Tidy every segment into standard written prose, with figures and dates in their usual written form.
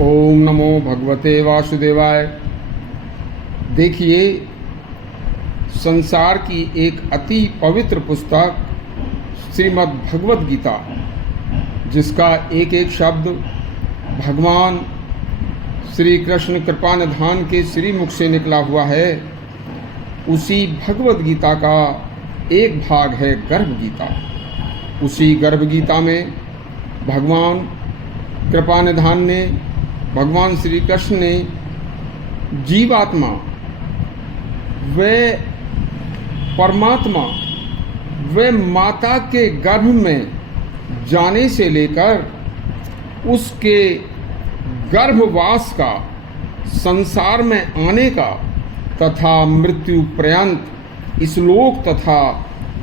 ओम नमो भगवते वासुदेवाय। देखिए, संसार की एक अति पवित्र पुस्तक श्रीमद् भगवत गीता, जिसका एक एक शब्द भगवान श्री कृष्ण कृपानिधान के श्रीमुख से निकला हुआ है, उसी भगवत गीता का एक भाग है गर्भ गीता। उसी गर्भ गीता में भगवान कृपानिधान ने, भगवान श्री कृष्ण ने जीवात्मा व परमात्मा व माता के गर्भ में जाने से लेकर उसके गर्भवास का, संसार में आने का तथा मृत्यु पर्यंत इस लोक तथा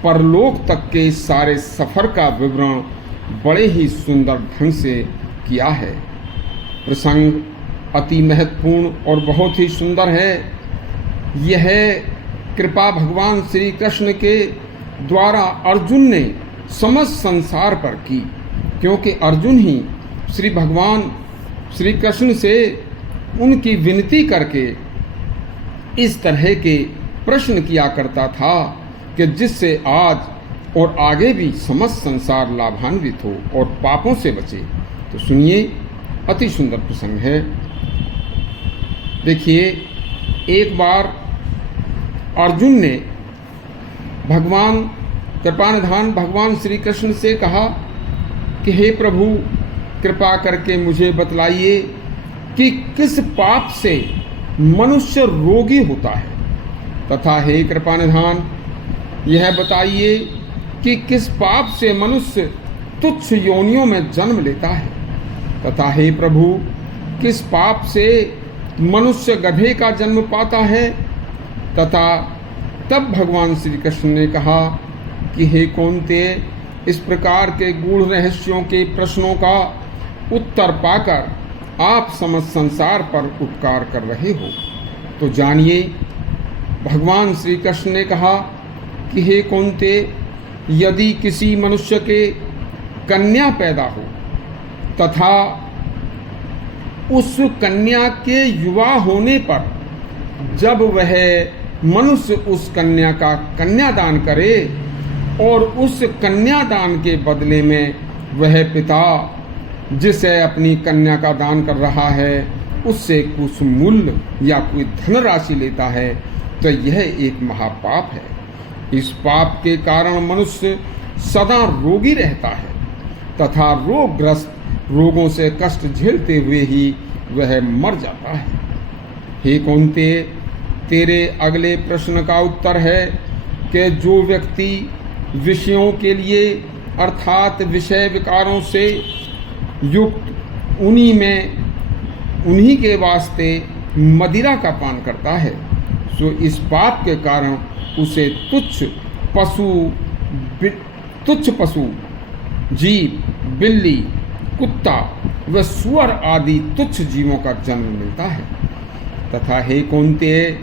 परलोक तक के सारे सफ़र का विवरण बड़े ही सुंदर ढंग से किया है। प्रसंग अति महत्वपूर्ण और बहुत ही सुंदर है। यह कृपा भगवान श्री कृष्ण के द्वारा अर्जुन ने समस्त संसार पर की, क्योंकि अर्जुन ही श्री भगवान श्री कृष्ण से उनकी विनती करके इस तरह के प्रश्न किया करता था कि जिससे आज और आगे भी समस्त संसार लाभान्वित हो और पापों से बचे। तो सुनिए, अति सुंदर प्रसंग है। देखिए, एक बार अर्जुन ने भगवान कृपानिधान भगवान श्री कृष्ण से कहा कि हे प्रभु, कृपा करके मुझे बतलाइए कि किस पाप से मनुष्य रोगी होता है, तथा हे कृपानिधान यह बताइए कि किस पाप से मनुष्य तुच्छ योनियों में जन्म लेता है, तथा हे प्रभु किस पाप से मनुष्य गधे का जन्म पाता है। तथा तब भगवान श्री कृष्ण ने कहा कि हे कौन्तेय, इस प्रकार के गूढ़ रहस्यों के प्रश्नों का उत्तर पाकर आप समस्त संसार पर उपकार कर रहे हो। तो जानिए, भगवान श्री कृष्ण ने कहा कि हे कौन्तेय, यदि किसी मनुष्य के कन्या पैदा हो तथा उस कन्या के युवा होने पर जब वह मनुष्य उस कन्या का कन्यादान करे और उस कन्यादान के बदले में वह पिता जिसे अपनी कन्या का दान कर रहा है उससे कुछ मूल्य या कोई धनराशि लेता है, तो यह एक महापाप है। इस पाप के कारण मनुष्य सदा रोगी रहता है तथा रोगग्रस्त रोगों से कष्ट झेलते हुए ही वह मर जाता है। हे कौन्तेय, तेरे अगले प्रश्न का उत्तर है कि जो व्यक्ति विषयों के लिए अर्थात विषय विकारों से युक्त उन्हीं के वास्ते मदिरा का पान करता है, सो इस पाप के कारण उसे तुच्छ पशु जीव, बिल्ली, कुत्ता व सुअर आदि तुच्छ जीवों का जन्म मिलता है। तथा हे कौन्तेय,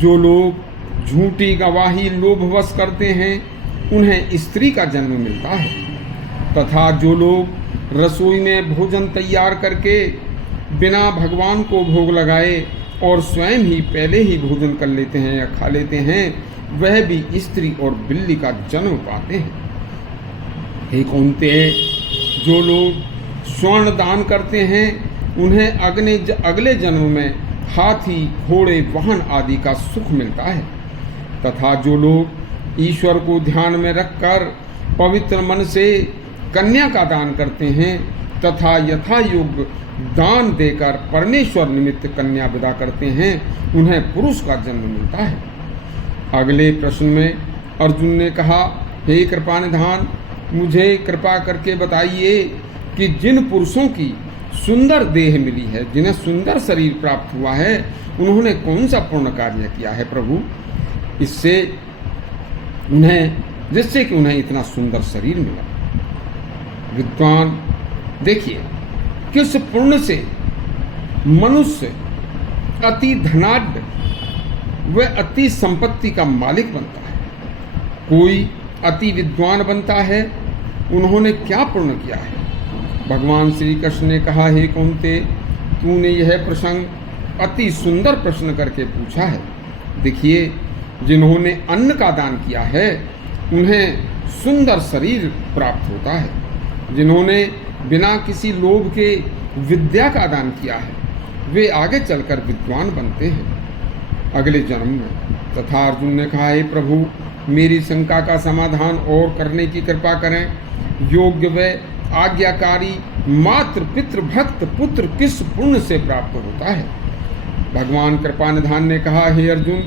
जो लोग झूठी गवाही लोभवश करते हैं उन्हें स्त्री का जन्म मिलता है। तथा जो लोग रसोई में भोजन तैयार करके बिना भगवान को भोग लगाए और स्वयं ही पहले ही भोजन कर लेते हैं या खा लेते हैं, वह भी स्त्री और बिल्ली का जन्म पाते हैं। हे कौन्तेय, जो लोग स्वर्ण दान करते हैं उन्हें अगले जन्म में हाथी, घोड़े, वाहन आदि का सुख मिलता है। तथा जो लोग ईश्वर को ध्यान में रखकर पवित्र मन से कन्या का दान करते हैं तथा यथा योग्य दान देकर परमेश्वर निमित्त कन्या विदा करते हैं, उन्हें पुरुष का जन्म मिलता है। अगले प्रश्न में अर्जुन ने कहा, हे कृपानिधान, मुझे कृपा करके बताइए कि जिन पुरुषों की सुंदर देह मिली है, जिन्हें सुंदर शरीर प्राप्त हुआ है, उन्होंने कौन सा पुण्य कार्य किया है प्रभु, जिससे कि उन्हें इतना सुंदर शरीर मिला। विद्वान, देखिए, किस पुण्य से मनुष्य अति धनाढ्य व अति संपत्ति का मालिक बनता है। कोई अति विद्वान बनता है, उन्होंने क्या पुण्य किया है। भगवान श्री कृष्ण ने कहा, हे कौन्तेय, तूने यह प्रसंग अति सुंदर प्रश्न करके पूछा है। देखिए, जिन्होंने अन्न का दान किया है उन्हें सुंदर शरीर प्राप्त होता है। जिन्होंने बिना किसी लोभ के विद्या का दान किया है वे आगे चलकर विद्वान बनते हैं अगले जन्म में। तथा अर्जुन ने कहा, हे प्रभु, मेरी शंका का समाधान और करने की कृपा करें। योग्य व आज्ञाकारी मात्र पितृ भक्त पुत्र किस पुण्य से प्राप्त होता है? भगवान कृपानिधान ने कहा, हे अर्जुन,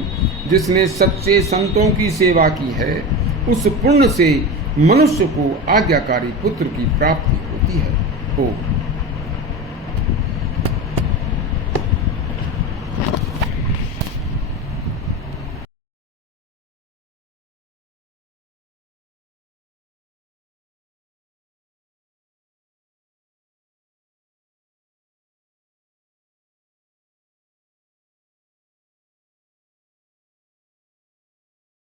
जिसने सच्चे संतों की सेवा की है उस पुण्य से मनुष्य को आज्ञाकारी पुत्र की प्राप्ति होती है।